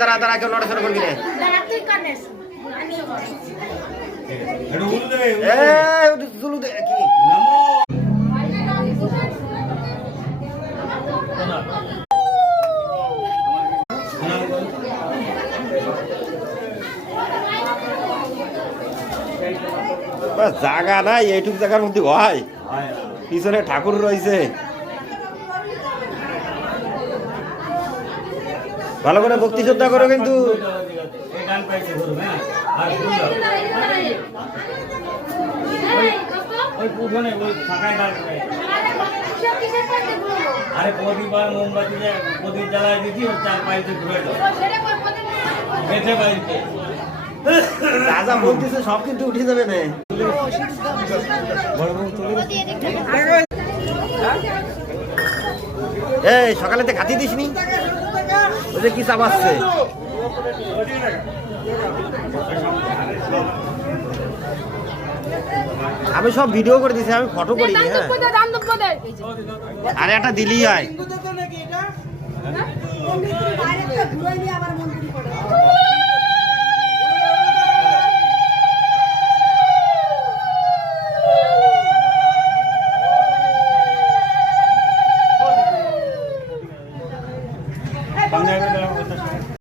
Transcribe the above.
দাঁড়া দাঁড়া কেউ নড়াচড়া করবি না জায়গা নাই এইটুক জায়গার মধ্যে হয় পিছনে ঠাকুর রয়েছে ভালো করে ভক্তি শ্রদ্ধা করো কিন্তু আরে প্রতিবার মোমবাতি প্রদীপ জ্বালায় দিচ্ছি চার পাইতে ঘুরে বাড়িতে রাজা বলতেছে সব কিন্তু উঠে যাবে না এই সকালেতে খাতি দিস নি ওই যে কি চাপাচ্ছে আমি সব ভিডিও করে দিছি আমি ফটো করি হ্যাঁ আরে একটা দিলি হয়